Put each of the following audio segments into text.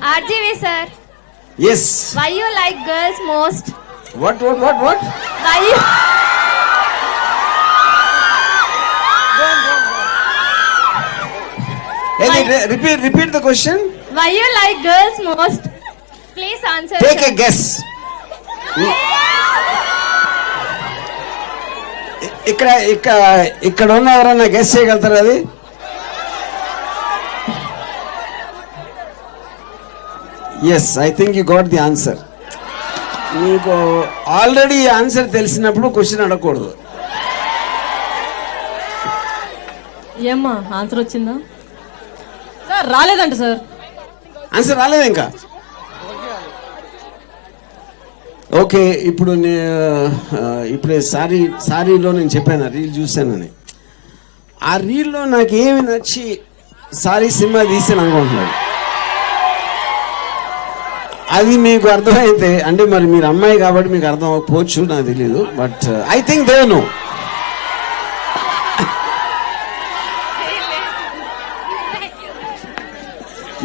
RJV sir. Yes. Why you like girls most? What? Why you? Repeat the question. Why you like girls most? Please answer. Take sir. a guess. ఇక్కడ ఉన్న ఎవరన్నా guess చేయగలుగుతారు అది? Yes, I think you got the answer. మీకు already answer తెలిసినప్పుడు question అడగకూడదు. ఏమ్మా answer వచ్చిందా సార్? రాలేదంట సార్. ఆన్సర్ రాలేదు ఇంకా. ఓకే, ఇప్పుడే సారీలో నేను చెప్పాను, రీల్ చూశానని. ఆ రీల్లో నాకు ఏమి నచ్చి సారీ సినిమా తీసాను అనుకుంటున్నాను. అది మీకు అర్థమైతే, అంటే మరి మీరు అమ్మాయి కాబట్టి మీకు అర్థం అవ్వకపోవచ్చు, నాకు తెలియదు. But I think they know.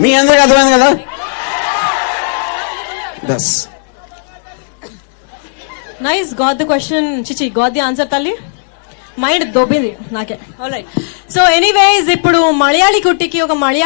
మీ అందరికి అర్థమైంది కదా? That's nice, got the question. చిచి, గాట్ ది ఆన్సర్ తల్లి. మైండ్ దొబ్బింది నాకే. ఆల్రైట్. సో ఎనీవేస్, ఇప్పుడు మలయాళీ కుట్టికి ఒక మలయాళీ